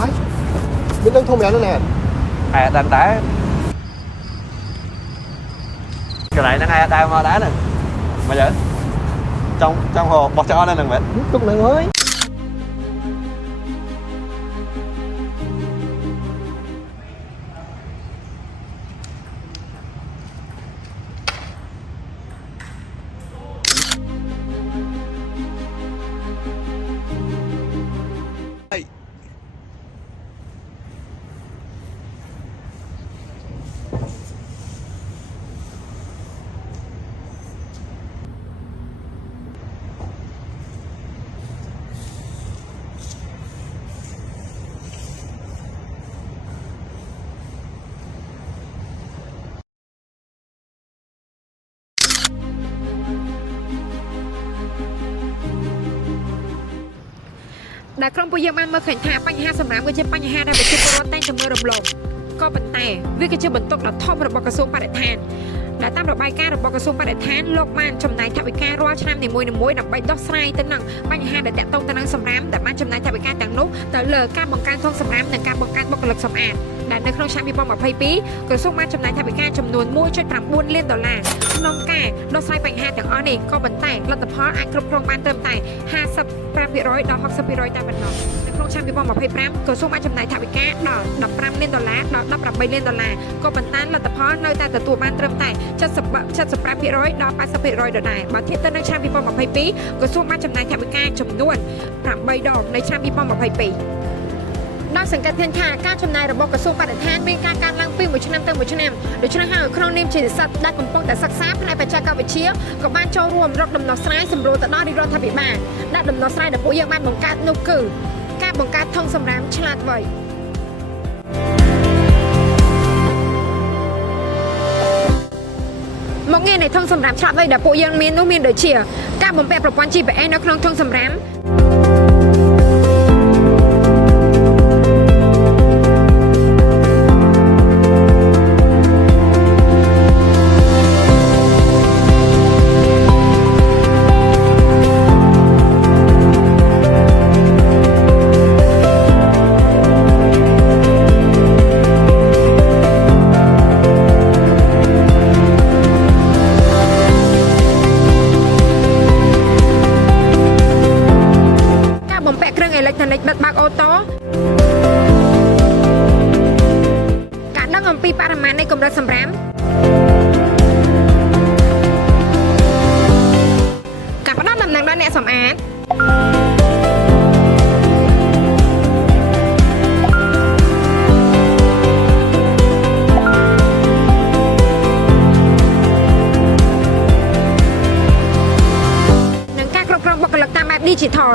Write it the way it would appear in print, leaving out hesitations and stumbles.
Ôi, mình đang thông báo nè. Đang đá cái này nó hay đang đá nè mà giờ trong hồ bọt cho nên đừng vậy Chúc mừng ơi. Đãក្រុមពួកយើងបានមើលឃើញថាបញ្ហាសម្រាប់គឺជាបញ្ហាដែលប្រជាពលរដ្ឋតែងតែមើលរំលងក៏ប៉ុន្តែវាគឺជាបន្ទុកដ៏ធំរបស់ក្រសួងបរិស្ថានដែលតាមរបាយការណ៍របស់ក្រសួងបរិស្ថានលោកបានចំណាយថវិការាល់ឆ្នាំនីមួយៗដើម្បីដោះស្រាយទៅនឹងបញ្ហាដែលតាក់ទងទៅនឹងសំរាមដែលបានចំណាយថវិកាទាំងនោះទៅលើការបង្កើនធំសំរាមនិងការបង្កើនបុគ្គលិកសម្អាតដែលនៅក្នុងឆ្នាំ2022ក្រសួងបានចំណាយថវិកាចំនួន 1.9 លានដុល្លារក្នុងការដោះស្រាយបញ្ហាទាំងអស់នេះក៏ប៉ុន្តែលទ្ធផលអាចគ្រប់គ្រងបានត្រឹមតែ 55% ដល់ 60% តែប៉ុណ្ណោះនៅក្នុងឆ្នាំ2025ក្រសួងបានចំណាយថវិកាដល់ 15 លានដុល្លារដល់ 18 លានដុល្លារក៏ប៉ុន្តែលទ្ធផលនៅតែទទួលបានត្រឹមតែ 75% ដល់ 80% ដដែលបើធៀបទៅនឹងឆ្នាំ2022ក្រសួងបានចំណាយថវិកាចំនួន 8 ដងនៅឆ្នាំ2022ដោយសង្កេតឃើញថាការចំណាយរបស់ក្រសួងបរិស្ថានមានការកើនឡើងពីមួយឆ្នាំទៅមួយឆ្នាំដូច្នេះហើយក្នុងនាមជានិស្សិតដែលកំពុងតែសិក្សាផ្នែកបច្ចេកវិទ្យាក៏បានចូលរួមរកដំណោះស្រាយសម្រួលទៅដល់រដ្ឋាភិបាលដែលដំណោះស្រាយដែលពួកយើងបានបង្កើតនោះគឺការបង្កើតធុងសម្រាមឆ្លាតវៃមកងារនៃធុងសម្រាមឆ្លាតវៃដែលពួកយើងមាននោះមានដូចជាការបំពាក់ប្រព័ន្ធ GPS នៅក្នុងធុងសម្រាមបិទបើកអូតូការដឹងអំពីបរិមាណនៃកម្រិតសម្រាមការផ្ដល់ដំណឹងដល់អ្នកសម្អាតនិងការគ្រប់គ្រងបុគ្គលិកតាមបែប Digital